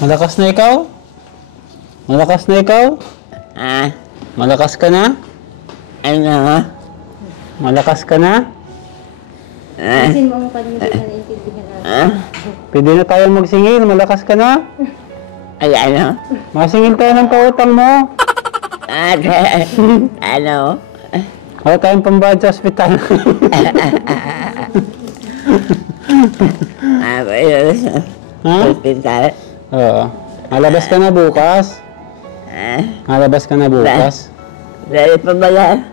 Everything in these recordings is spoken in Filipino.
Malakas na ikaw? Malakas na ikaw? Malakas ka na? Ano? Malakas ka na? Kasi mo ang kanina na naiintindihan natin. Pwede na tayo magsingil. Malakas ka na? Ay, ano? Masingil tayo ng pautang mo. Ano? Wala tayong pambayad sa ospital. Ha? Hospital? Oo. Malabas ka na bukas? Malabas ka na bukas? Dali pa bala?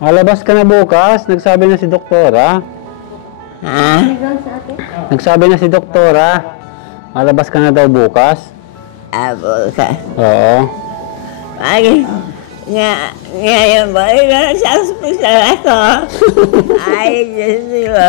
Malabas ka na bukas? Nagsabi na si doktora. Nag-round sa atin? Nagsabi na si doktora. Malabas ka na daw bukas? Bukas. Oo. Ay, ngayon ba? Sa hospital ako. Ay, Diyos ko.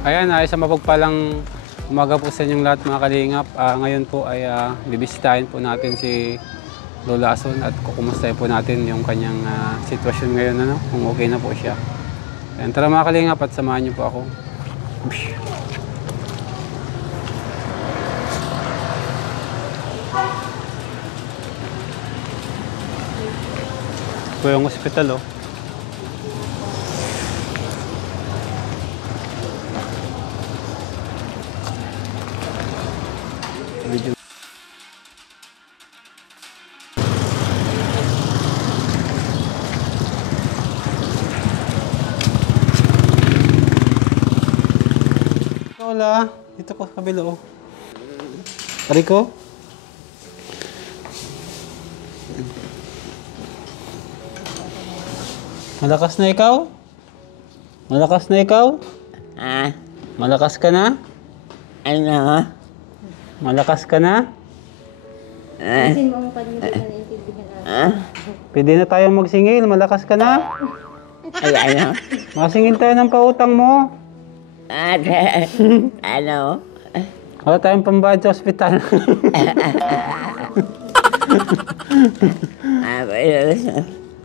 Ayan, ay sa mapagpalang umaga po sa inyong lahat mga kalingap. Ngayon po ay bibisitahin po natin si Lola Ason at kukumustahin po natin yung kanyang sitwasyon ngayon, ano, kung okay na po siya. Ayan, tara mga kalingap at samahan niyo po ako. Ito po yung ospital, oh. Video. Lola, dito ko sa kabila, oh. Rico? Malakas na ikaw? Malakas na ikaw? Malakas ka na? Ano? Malakas ka na? Alisin mo ang mukha niyo na naiintindihan natin. Ah? Pwede na tayong magsingil. Malakas ka na? Ay, ano? Masingil tayo ng pautang mo. Ano? Wala tayong pambayad sa ospital. Ha?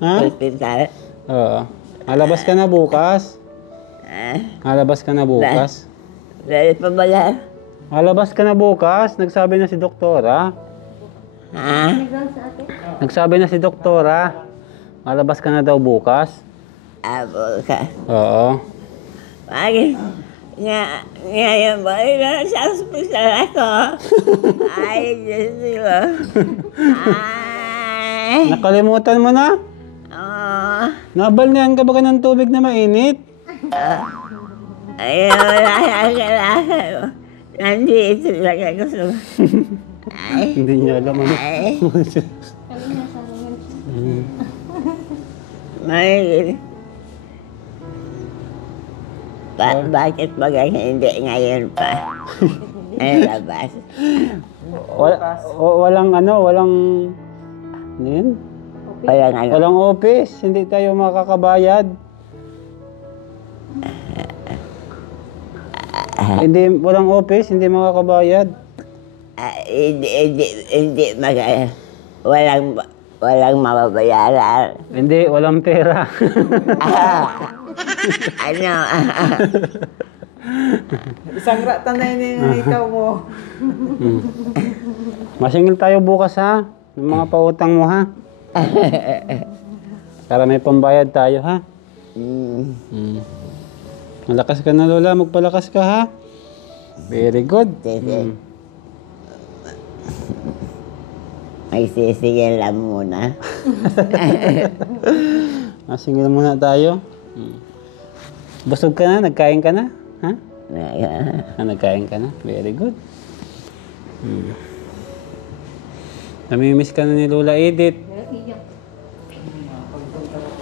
Hospital. Oo. Alabas ka na bukas. Alabas ka na bukas. Dali pa ba yan? Alabas ka na bukas. Nagsabi na si doktora. Ha? Nag-round sa atin? Nagsabi na si doktora. Alabas ka na daw bukas. Bukas. Oo. Bakit? Ngayon ba? Sa hospital ako. Ay, Diyos ko. Ay. Nakalimutan mo na? Oh. Nabalnean ka ba ng tubig na mainit? Ay, wala ka. Nandito lang ako sa... Ay. Hindi niya alam ano. Ay. Kami nasa ngayon. May... Bakit bagang hindi ngayon pa? Ay, labas. Walang ano, walang... Ano yun? Wala nga. Walang office. Hindi tayo makakabayad. Hindi, walang office, hindi makakabayad. Hindi magaya. Walang mababayaran. Hindi, walang pera. Ano? Isang ratan na yun ikaw mo. Masingil tayo bukas ha. Ng mga pautang mo ha. Para may pambayad tayo ha. Malakas ka na Lola, magpalakas ka ha. Very good. May sisigil lang muna. Masingil muna tayo. Busog ka na? Nagkain ka na? Ha? Nagkain ka na? Very good. Namimiss ka na ni Lola Edith. Iyak.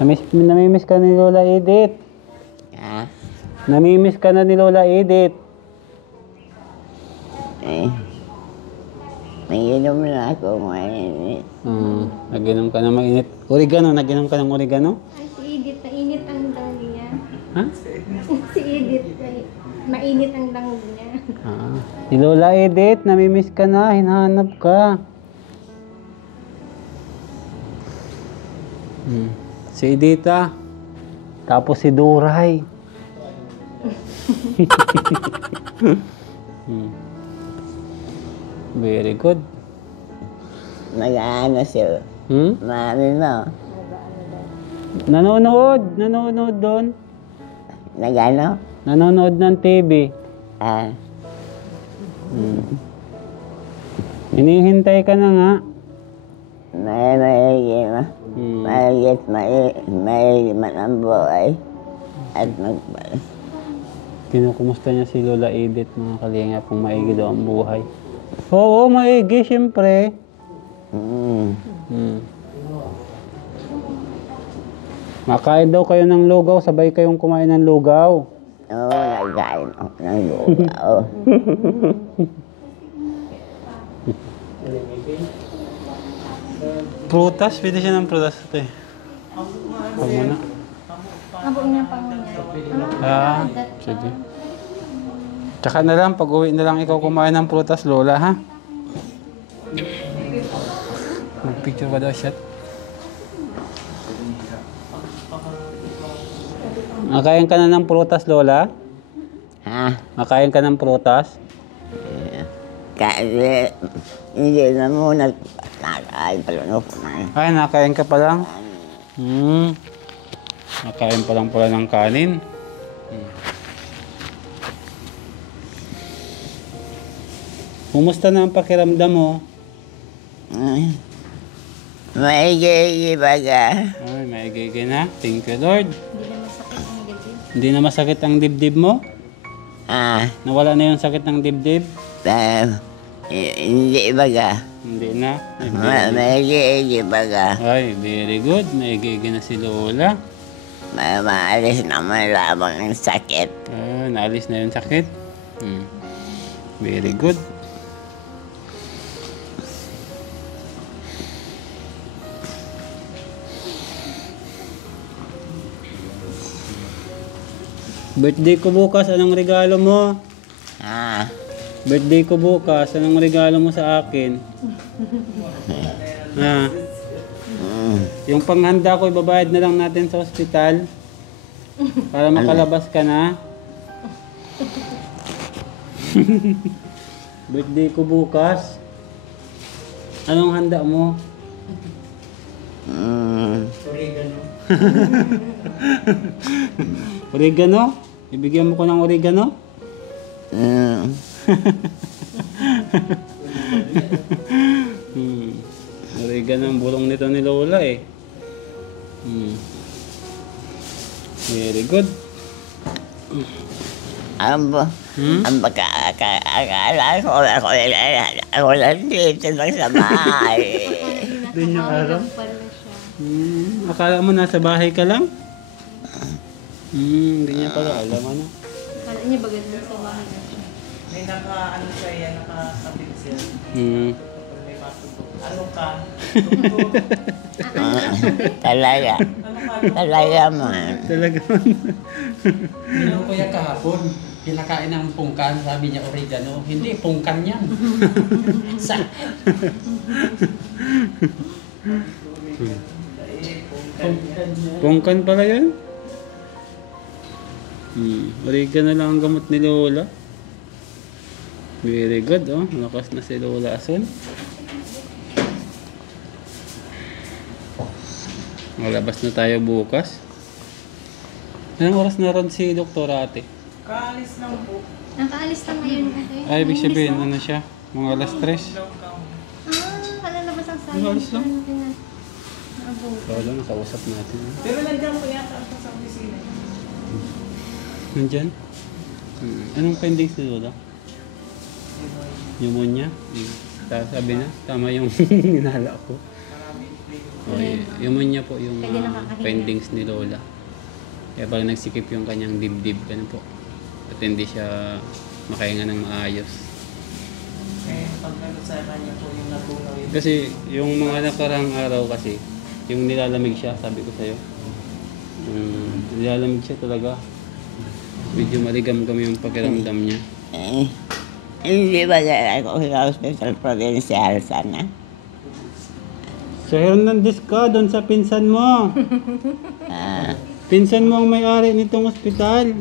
Namimiss ka ni Lola Edith. Ha? Namimiss ka na ni Lola Edith. Nag-inom na ako mainit. Naginom ka na mainit. Oregano, naginom ka ng oregano? Ay, si Edith, mainit ang dang niya. Ha? Si Edith, mainit ang dang niya. Si Lola Edith, namimiss ka na, hinahanap ka. Si Edita. Tapos si Duray. Very good. Nag-ano siya. Mami mo. Nanonood doon. Nag-ano? Nanonood ng TV. Hinihintay ka na nga. May man ang buhay. At Kinukumusta niya si Lola Edith, mga kalinga, kung maigi daw ang buhay. Oo, maigi, siyempre. Makain daw kayo ng lugaw, sabay kayong kumain ng lugaw. Oo, nagkain ako ng lugaw. Prutas, pwede siya ng prutas ito eh. Huwag muna. Abo niya pang niya. Sige. Tsaka na lang, pag uwi na lang ikaw kumain ng prutas, Lola, ha? Mag-picture ba daw siya? Makain ka na ng prutas, Lola? Ha? Makain ka ng prutas? Kasi hindi na muna nakain pa lang ako. Ay, nakain ka pa lang? Nakain pa lang pala ng kanin. Kumusta na ang pakiramdam mo? Maigi baga. Ay, maigigay na. Thank you, Lord. Hindi na masakit ang dibdib. Hindi na masakit ang dibdib mo? Ah, Nawala na yung sakit ng dibdib? hindi baga. Hindi na. Ay, Maigi baga. Ay, very good. Maigigay na si Lola. Maalis naman lamang ang sakit. Naalis na yung sakit. Very good. Birthday ko bukas, anong regalo mo? Ah, Birthday ko bukas, anong regalo mo sa akin? Ah, yung panghanda ko, ibabayad na lang natin sa ospital para makalabas ka na. Birthday ko bukas. Anong handa mo? Oregano? Ibigyan mo ko ng oregano? Oregano ang bulong nito ni Lola eh. Very good. ang pagkakala ko, ako lang dito lang sa bahay. Di niya alam? Pala siya. Akala mo nasa bahay ka lang? Hindi niya pala alam ano. Kala niya bagay na sa bahay na siya. May naka-ano siya yan, nakakabit siya. May matutok. Ano ka? Talaga. Talaga man. Talaga man. Niloko ko yan kahapon. Pinakain ng pungkan, sabi niya oregano. Hindi, pungkan yan. Sa Pungkan pala yan? Oregano lang ang gamot ni Lola. Very good, oh. Malakas na si Lola Ason. Malabas na tayo bukas. Anong oras na ron si Dr. Ate? Kaalis lang po. Nakaalis na ngayon ate. Ay, ibig sabihin, ano siya? Mga alas 3. Kalalabas ang sayo. Alis lang. Abo. Wala, nakausap natin. Pero nandiyan po yata ako sa opisina. Nandyan? Anong findings ni Lola? Pneumonia? Sabi na, tama yung hinala ko. Okay. Pneumonia po yung Pwede nakakahinga. findings ni Lola. Kaya pag nagsikip yung kanyang dibdib, ganun po. At hindi siya makahinga ng maayos. Eh, pag ano sa kanya po yung natunaw yun. Kasi yung mga nakarang araw kasi, yung nilalamig siya, sabi ko sa'yo. Nilalamig siya talaga. Medyo maligam-gam yung pakiramdam niya. Hindi ba ako sa hospital provincial sana? Sa Hernandez ka, doon sa pinsan mo. Pinsan mo ang may-ari nitong ospital.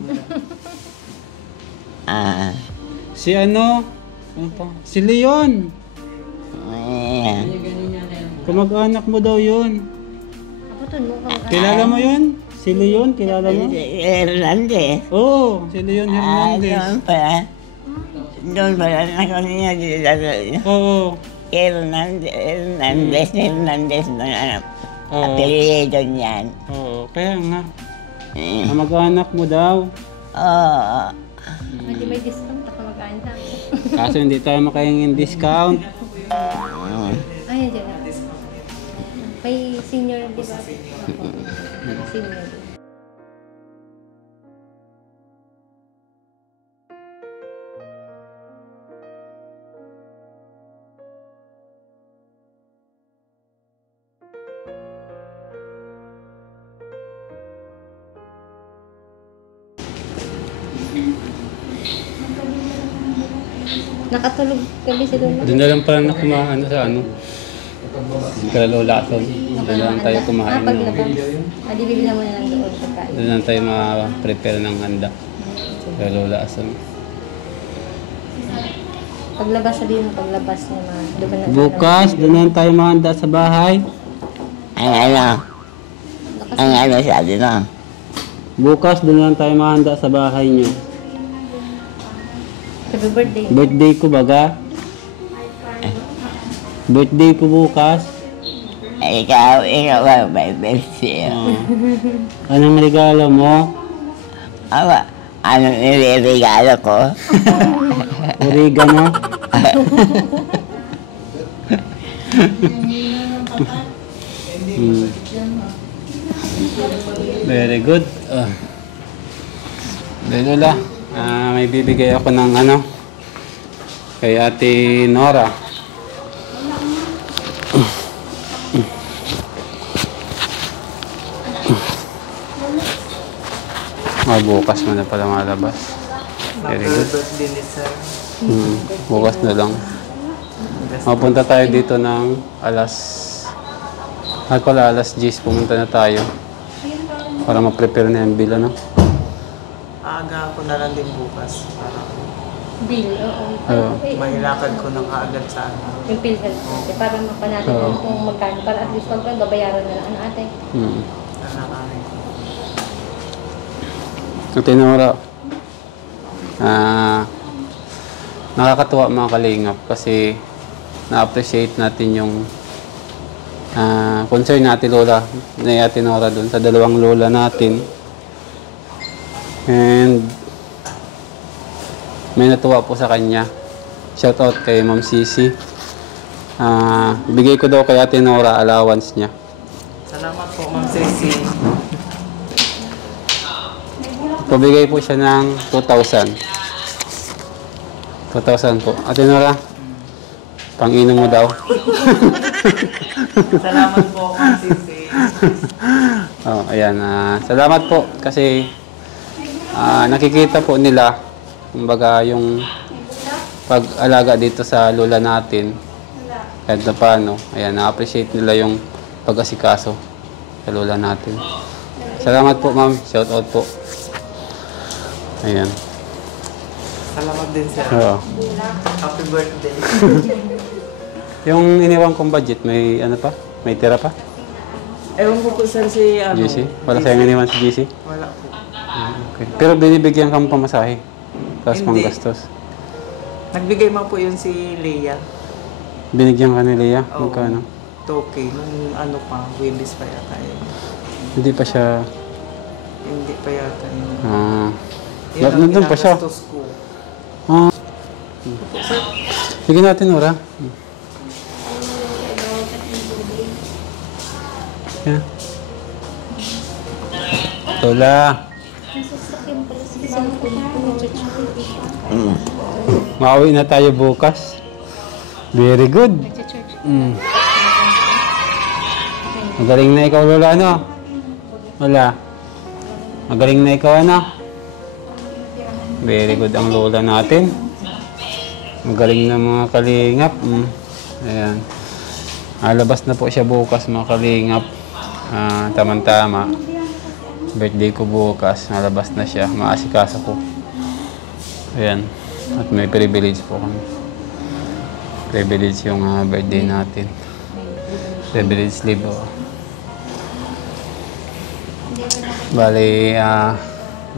Si ano? Ano pa? Si Leon. Kamag-anak mo daw yun. Kapatun mo kang Kilala mo yun? Si Leon, kilala mo? Hernandez. Oo, si Leon Hernandez. Doon pala na kami nagdala. Oo. Hernandez na anak. Oo. Apelido niyan. Oo, kaya nga. Kamag-anak mo daw. Oo. Hindi may discount ako mag-anak. Kaso hindi tayo makahingin discount. Ay, dyan na. May senior, di ba? Senior. Nakatulog kami si Lola. Doon na lang pala na kumain sa ano. Kala Lola Ason. Doon na lang tayo kumain. paglabas. Di bibili mo na lang doon pagkain. Doon na lang tayo ma-prepare ng handa. Kala Lola Ason. Paglabas, sabihin mo paglabas niya ma. Doon na Bukas, doon na lang tayo mahanda sa bahay. Ang ano sabi mo? Bukas, doon na lang tayo mahanda sa bahay nyo. Happy birthday. Birthday ko baga. Birthday ko bukas. Ikaw ba may birthday? Anong regalo mo? Anong nilirigalo ko? Oregano. Very good. Lola, may bibigay ako ng ano kay Ate Nora. Bukas mo na pala malabas. Very good. Birthday ni sir. Bukas na lang. Mapunta tayo dito ng alas 10 pumunta na tayo. Para ma-prepare na yung bill, ano? Aaga ko na lang din bukas. Para Bill, oo. Oo. mahilakad ko na kaagad sa ano. Yung PhilHealth natin, para mapanatin Oo. kung magkano. Para at least pag babayaran na lang. Ano ate? Sana kami. Ate Nora, nakakatuwa mga kalingap kasi na-appreciate natin yung concern natin Lola ni Ate Nora dun sa dalawang lola natin. And may natuwa po sa kanya. Shout out kay Ma'am Sisi. Bigay ko daw kay Ate Nora allowance niya. Salamat po, Ma'am Ceci. Pabigay po siya ng 2,000. 2,000 po. Ate Nora, pang-inom mo daw. Salamat po, Ma'am Ceci. Oh, ayan. Salamat po kasi nakikita po nila kumbaga yung pag-alaga dito sa lola natin kahit na paano. Ayan, na-appreciate nila yung pag-asikaso sa lola natin. Salamat po, ma'am. Shout out po. Ayan. Salamat din, sir. Oo. Happy birthday. Yung iniwan kong budget, may ano pa? May tira pa? Ewan ko po, sir, si ano. GC? Wala sa'yo iniwan si GC? Wala po. Okay. Pero binibigyan kang pamasahe. Tapos Hindi. panggastos. Nagbigay man po yun si Leah. Binigyan ka ni Leah? Oo. Magkano? 2K. Nung ano pa, Willis pa yata yun. Hindi pa siya... Hindi pa yata yun. Yun ang nandun pa siya. ginagastos ko. Sige natin, Nora. Yeah. Lola. Mauwi na tayo bukas. Very good. Magaling na ikaw, Lola, ano? Lola. Magaling na ikaw, ano? Very good ang lola natin. Magaling na mga kalingap. Ayan. Alabas na po siya bukas mga kalingap. Tama-tama. Birthday ko bukas. Nalabas na siya. Maasikaso ko. Ayan. At may privilege po kami. Privilege yung birthday natin. Privilege leave. Bali,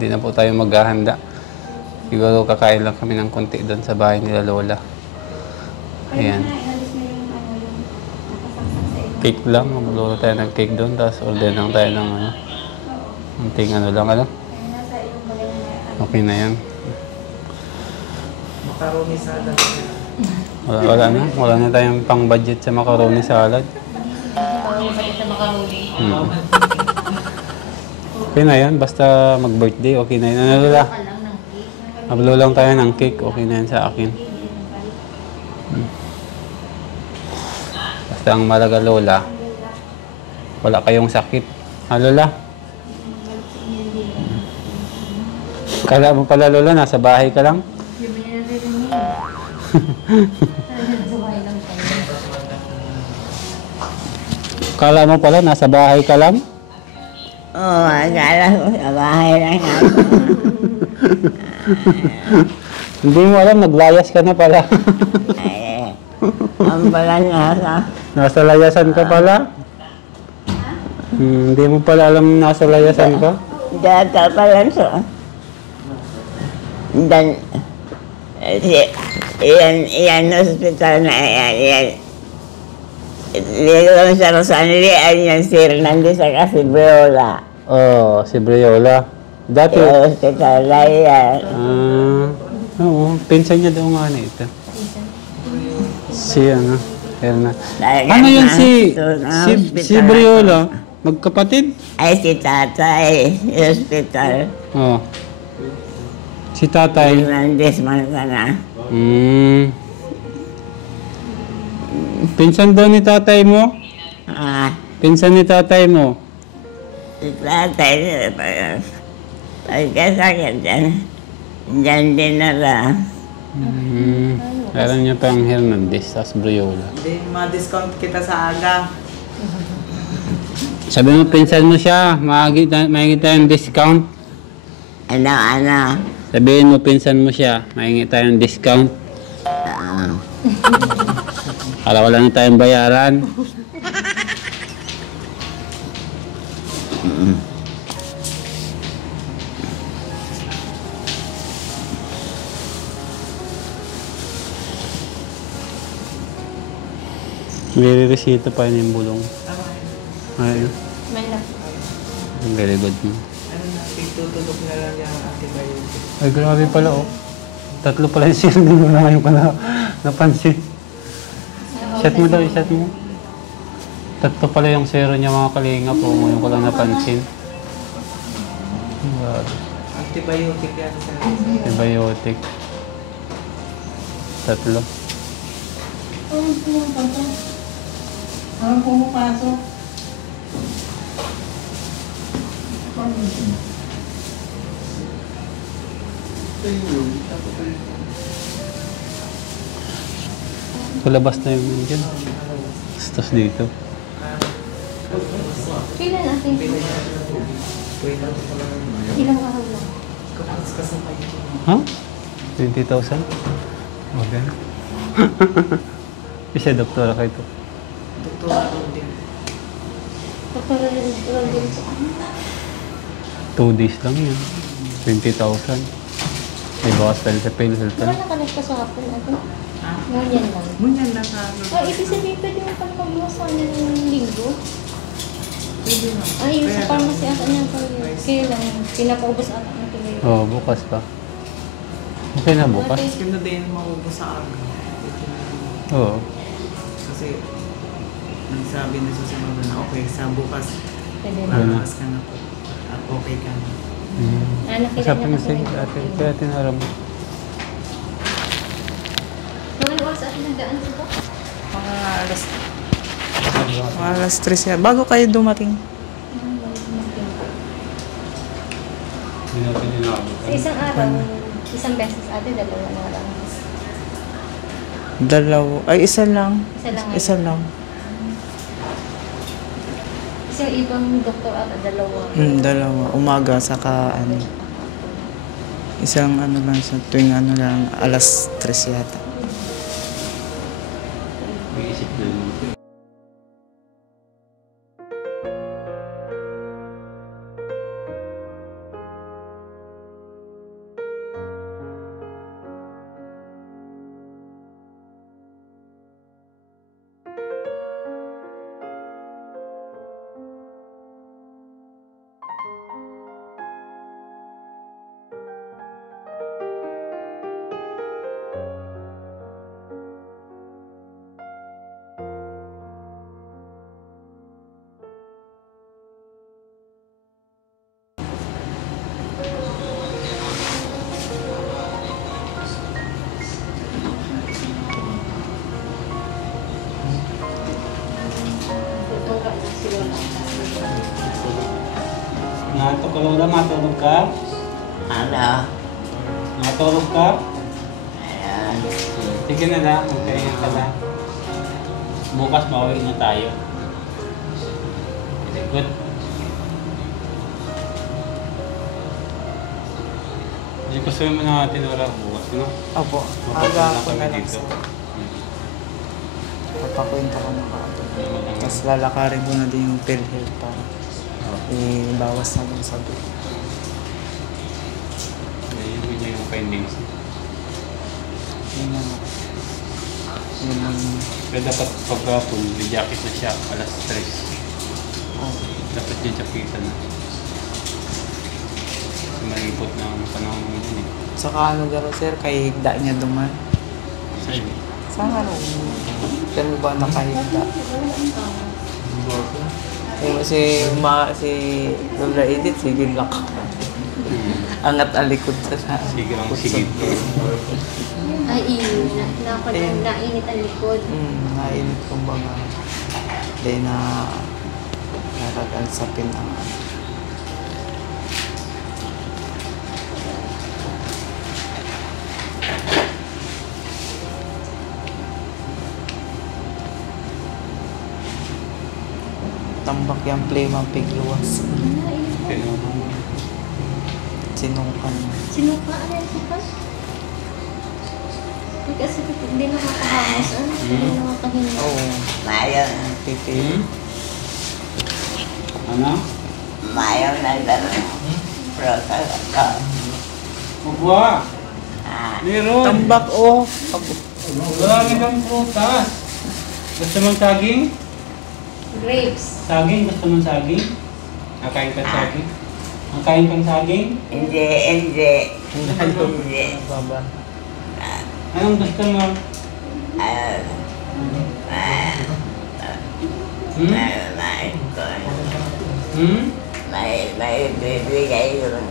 di na po tayo maghahanda. Siguro kakain lang kami ng konti doon sa bahay nila Lola. Ayan. Cake lang. Magluluto tayo ng cake doon. Tapos order lang tayo ng ano. Unting ano lang, ano. Okay na yan. Macaroni salad. Wala na. Wala na tayong pang budget sa macaroni salad. Okay na yan. Basta mag-birthday, okay na yan. Ano Lola? Hablo lang tayo ng cake, okay na yan sa akin. Basta ang malaga Lola, wala kayong sakit. Ha Lola? Kala mo pala Lola, nasa bahay ka lang? Kala mo pala, nasa bahay ka lang? Oo, akala ko sa bahay lang ako. Hindi mo alam, naglayas ka na pala. Ay, ang pala nasa. Nasa layasan ka pala? Hindi mo pala alam nasa layasan ka? Data pala so. Dan, iyan hospital na yan. Dito kami sa Rosanlian yan, si Hernandez sa Casibrola. Oh, si Briola. Dati, Hospital na yan. oo, pinsan niya daw nga na ito. Si ano, Herna. Ano yun si Briola? Magkapatid? Ay, si tatay, hospital. Oh. Si tatay. Hernandez man sana. Pinsan daw ni tatay mo? Pinsan ni tatay mo? Si tatay, pagkasakit dyan, dyan din na lang. Alam niya pa ang Hernandez, tas Briola. Hindi, ma-discount kita sa aga. Sabi mo, pinsan mo siya, mahingi tayong discount. Ano? Sabihin mo, pinsan mo siya, mahingi tayong discount. Kala wala na tayong bayaran. May resita pa yun yung bulong. Ayun. May lang. Very good. Ano na, tutulog na lang yung antibiotic. Ay, grabe pala oh. Tatlo pala yung sir. Hindi mo na ngayon pala napansin. Shot mo daw, shot mo. Tatlo pala yung zero niya mga kalingap po. Ngayon ko lang napansin. Grabe. Antibiotic yan sa Antibiotic. Tatlo. Parang pumapasok. Palabas na yung nandiyan. Tapos dito. Kailan natin? Wait lang ko lang. Ilang araw lang. Kapag kasabay ko. Ha? 20,000? Okay. Isa doktora kayo to. Doktora din. Pagkaroon din sa 2 days lang yun. 20,000. May bawas tayo sa PhilHealth. Wala ka nagpasahapon natin. Ha? Ngunyan lang. Munyan lang sa ano. Ibig sabihin pwede mo pala magbuwasan ng linggo. Pwede na. Yung sa pharmacy ata niya kaya lang, pinapaubos ata ng tuloy. Oo, bukas pa. Okay na bukas? Kasi na din maubos sa aga. Pwede na. Oo. Kasi nagsabi na sa sumunod na okay, sa bukas Pwede na. malakas ka na po. At okay ka na. Nakita Sabi niya mo kasi. sige, ate, kaya tinaram mo. Mga oras ate nagdaan sa box? Mga alas 3 yan. Bago kayo dumating. Hindi natin inabot. Sa isang araw, isang beses ate, dalawa na lang. Ay, isa lang. Isa lang ngayon. Isa lang. Kasi yung ibang doktor ata, dalawa. Dalawa. Umaga, saka ano. Isang ano lang sa tuwing ano lang, alas 3 yata. May isip na yun. Nato ka lola, matulog ka? Ano? Matulog ka? Ayan. Sige na lang, magkaingat ka lang. Bukas mauwi na tayo. Good. Hindi ko sabihin mo na tinura bukas, no? Opo. Mapunta Aga na ako kami na lang dito. sa papakwenta ko na kaagad. Tapos, Tapos lalakarin ko na din yung PhilHealth para ibawas na dun sa bill. yun yung findings. Yun lang. Yun lang. Pero dapat pagkapon, may jacket na siya, alas 3. Oh. Dapat yung jacketan na. Malipot na ang panahon mo yun eh. Saka ano garo sir, kay higda niya duman. Sa'yo. Sa ano? Pero ba nakahigda? Eh, si Lola Edith, sige lak. Angat alikod sa Sige lang, sige. Ay, nainit ang likod. Nainit kumbaga. Hindi na nakakansapin ang tambak yung play mapigluwas. Sinukan. Sinuka, ano yung sinuka? Kasi hindi na makahamos. Hindi na makahinga. Oo. Mayo. Pipili. Ano? Mayo na gano'n. Prota ka. Magwa! Meron! Tambak oh. Marami kang prutas. Gusto mong saging? Grapes. Saging? Gusto mong saging? Nakain ka saging? Nakain kang saging? Hindi. Baba. Anong gusto mo? May bibigay yung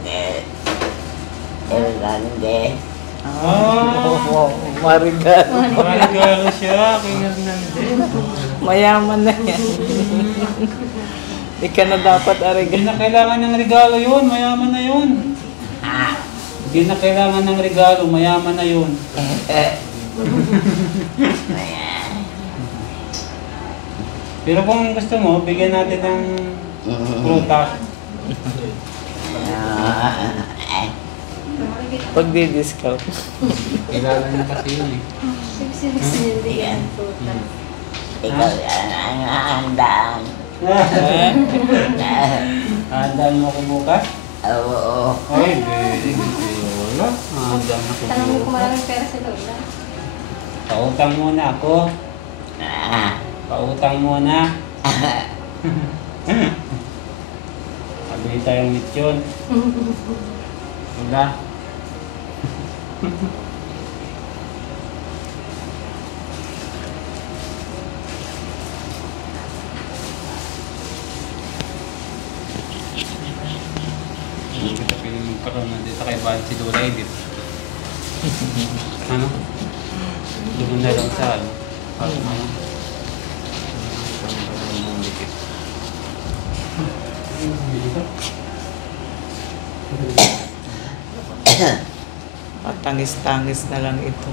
Hernandez. Marigal. Maligalo siya kay Hernandez. Mayaman na yan. Di ka na dapat Hindi arigal. na kailangan ng regalo yun, mayaman na yun. Hindi na kailangan ng regalo, mayaman na yun. Pero kung gusto mo, bigyan natin ng prutas. Pag di-discount. Kilala niya kasi yun eh. Hindi yan tuta. Ikaw ang handaan. Handaan mo ako bukas? Oo. Ay, very good. Wala. Handaan ako Tanong mo kung bukas. maraming pera sa lola. Pautang muna ako. Pautang muna. Pabili tayong lechon. Wala. Hindi kita pwede magkaroon na dito kay Van si Dula Edith. Ano? Doon na lang sa ano? Ano? Matangis-tangis na lang ito.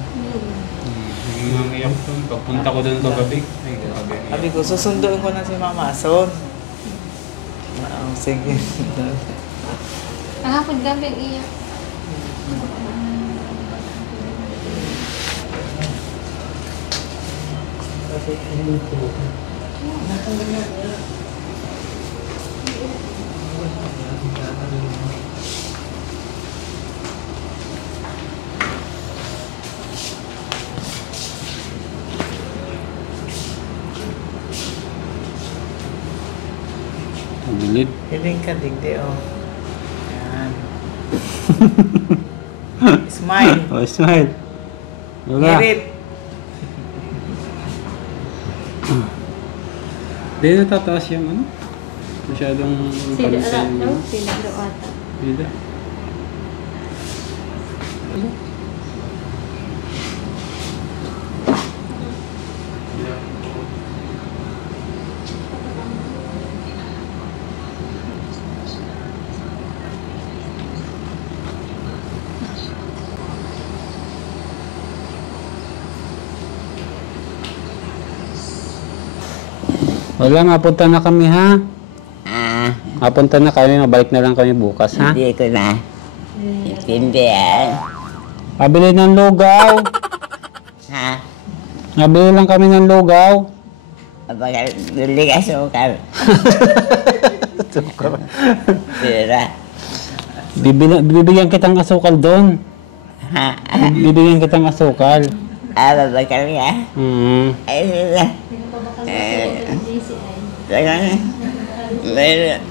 Umiyak ko. Pagpunta ko doon kagabi. Ay, grabe. Sabi ko, susunduin ko na si Mama Son. Sige. Kahapon gabi ang iyak. Bilid. Hiling ka, digdi, oh. Yan. Smile. Oh, smile. Wala. Ngirit. Hindi natataas yung ano? Masyadong Sila pansin. ata. No? Sila ata. Hindi. Wala, mapunta na kami ha. Mapunta na kami, mabalik na lang kami bukas ha. Hindi ko na. Intindihan. Pabili ng lugaw. Ha? Nabili lang kami ng lugaw. Kapag bili ka sukal. Pira. Bibigyan kitang asukal doon. Ha? Bibigyan kitang asukal. Babakal ka? Ay, sila. Talagang, meron.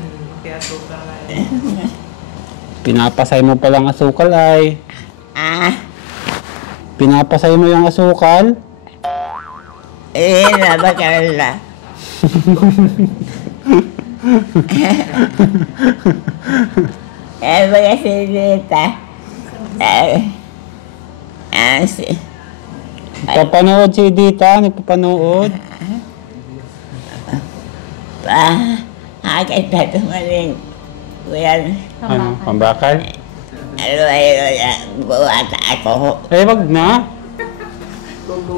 Pinapasay mo palang asukal ay. Ah, Pinapasay mo yung asukal. babakal na. Baga si Rita. Papanood si Dita, nagpapanood. Agad na tumaling. Kuya, Ano, pambakal? buwata ako. Eh, wag na.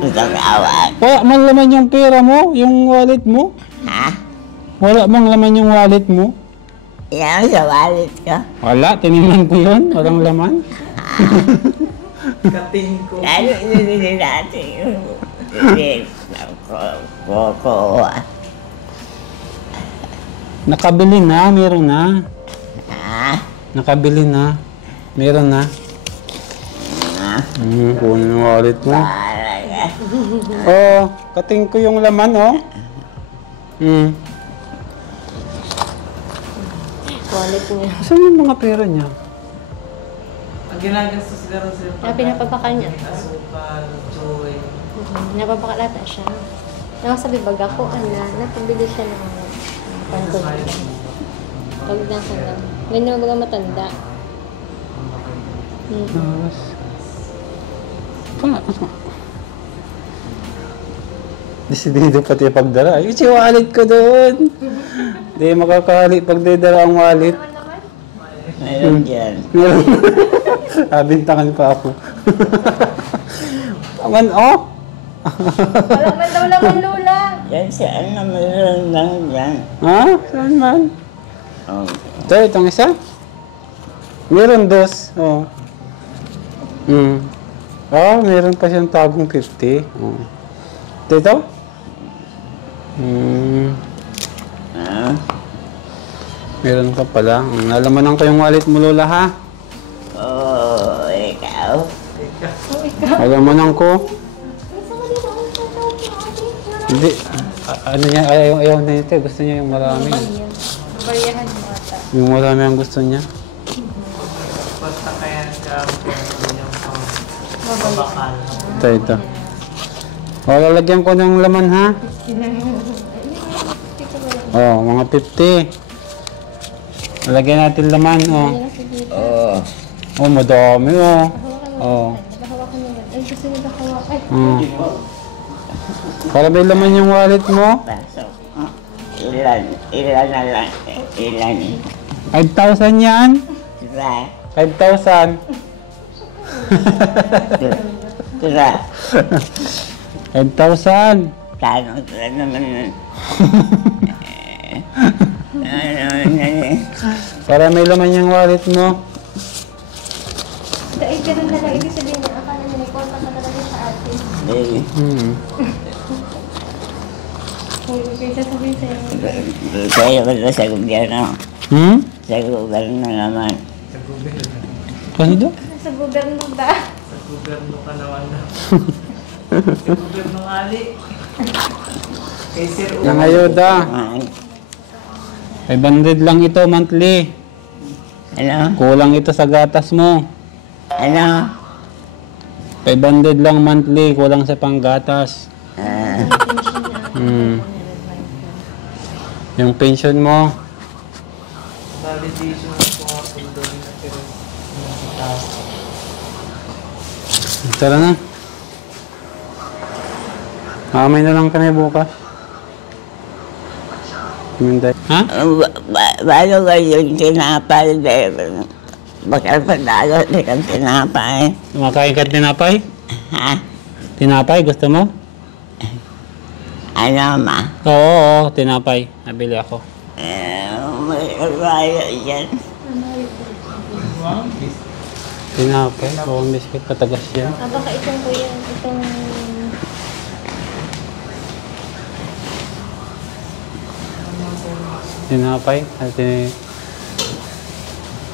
Itong awan. Wala mang laman yung pera mo, yung wallet mo. Ha? Wala mang laman yung wallet mo. Yan sa wallet ko. Wala, tinignan ko yun. Walang laman. Lalo hindi natin yung kukuha. Nakabili na, meron na. Ha? Nakabili na. Meron na. Kunin yung wallet mo. Talaga. Oh, kating ko yung laman, oh. Wallet niya. Saan yung mga pera niya? Ang ginagastos ka rin sila Ah, pinapabakal niya. asukal, joy. Napabakal ata siya. Nakasabi baga ko, napabili siya ng pantod. Pag nakanda. Ganyan baga matanda. Tapos, desidido pati pagdala. Yung si wallet ko doon. Hindi makakali pag didala ang wallet. Meron dyan. Meron. Bintangan pa ako. Taman, oh! Walang man daw laman, Lola. Yan si ano, meron lang dyan. Ha? Saan man? Oh. Ito, itong isa? Meron dos. Oh. Oh, meron pa siyang tagong 50. Oh. Ito? Meron ka pala. Nalamanan ko yung wallet mo, Lola, ha? Oh, ikaw. Nalamanan ko. Hindi. Ano niya? Ayaw na ito. Gusto niya yung marami. Bariyahan mo ata. Yung marami ang gusto niya. Basta kaya yung pambakal. Ito. O, lalagyan ko ng laman, ha? Oh, mga 50. Lalagyan natin laman, oh. Oh. Oh, madami, oh. Oh. Hawakan mo ba? Ay, gusto niya ba hawakan? Para may laman yung wallet mo. Pasok. Ilan na lang. Ilan. 5,000 yan. Diba? 5,000. Diba? 5,000. Plano sila naman nun. Para may laman yung wallet mo. Dahil ganun na lang ibig sabihin niya. Akala niya may konta ka talaga sa atin. Kung sasabihin sa'yo. Kaya ko na sa gobyerno. Sa gobyerno naman. Ano daw? Sa gobyerno ba? Sa gobyerno ka naman na. Sa gobyerno ali. Kay Sir Ng ayuda. 500 lang ito monthly. Ano? Kulang ito sa gatas mo. Ano? 500 lang monthly. Kulang sa panggatas. Yung pension mo. validation ng mga pundo na pero taas. Tara na. Mamay na lang kami bukas. Minday. Ha? Bago ko yung tinapay, bakal pa dagot yung tinapay. Kumakain ka tinapay? Ha? Tinapay, gusto mo? Ano ma? Oo, tinapay. Nabili ako. May kabayo dyan. Tinapay, bawang biscuit, katagas yan. Baka itong kuya, itong... Tinapay?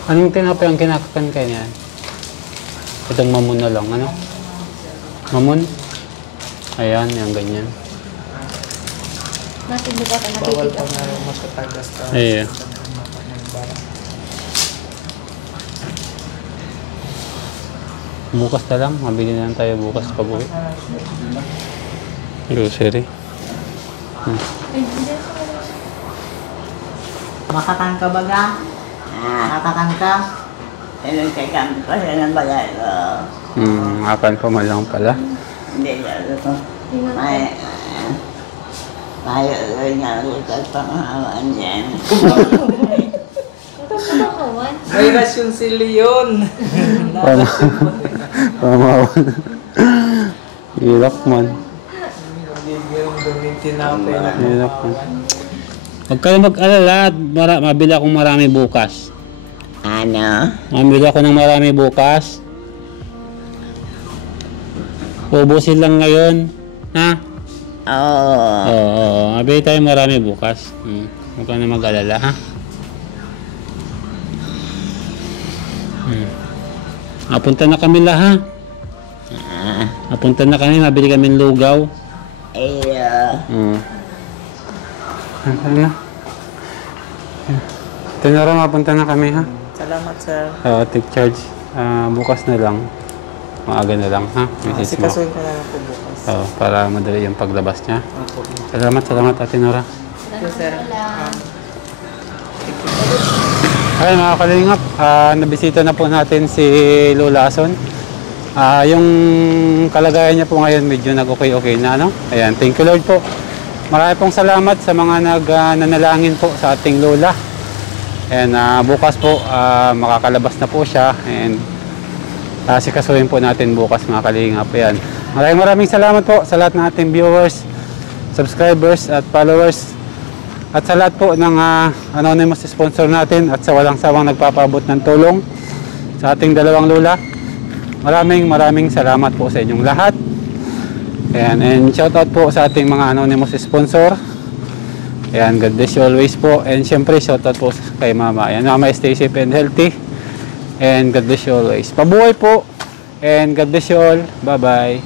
Anong tinapay ang kinakakan kayo niyan? Itong mamon na lang, ano? Mamon? Ayan, yung ganyan. Natin ba ka Bawal nakitig pa ako? na makatagas ka. Ayan. Bukas na lang, mabili na lang tayo bukas pag uwi. Grocery. Ay, hindi. Makakang ka baga? Nakakanta. Nagkakampi pa siya ng bagay ko. Apan pa mo lang pala. Hindi sabi ko. Tayo rin nga ulit at panghawan dyan. Ito po ba kawan? May rasyon si Leon. Pamawan. Hirap man. Hirap man. Huwag ka na mag-alala at mabili akong marami bukas. Ano? Mabili ako ng marami bukas. Ubusin lang ngayon. Ha? Oo. Oo. Mabili tayo marami bukas. Huwag ka na mag-alala, ha? Napunta na kami ha. Napunta na kami. Mabili kami ng lugaw. Ano na? Tinara, mapunta na kami, ha? Salamat, sir. Take charge. Bukas na lang. Maaga na lang, ha? Message mo. Sikasuin ko na lang po bukas. Para madali yung paglabas niya. Opo. Salamat, Ate Nora. Yes, sir. Ay, mga kalingap, nabisita na po natin si Lola Ason. Yung kalagayan niya po ngayon medyo nag-okay na, no? Ayan, thank you Lord po. Marami pong salamat sa mga nanalangin po sa ating Lola. And bukas po, makakalabas na po siya. And sikasuhin po natin bukas, mga kalingap. Ayan. Maraming salamat po sa lahat ng ating viewers, subscribers at followers. At sa lahat po ng anonymous sponsor natin at sa walang sawang nagpapaabot ng tulong sa ating dalawang Lola. Maraming salamat po sa inyong lahat. Ayan, and shoutout po sa ating mga anonymous sponsor. Ayan, God bless you always po. And syempre shoutout po kay Mama. Ayan, Mama, stay safe and healthy. And God bless you always. Pabuhay po. And God bless you all. Bye-bye.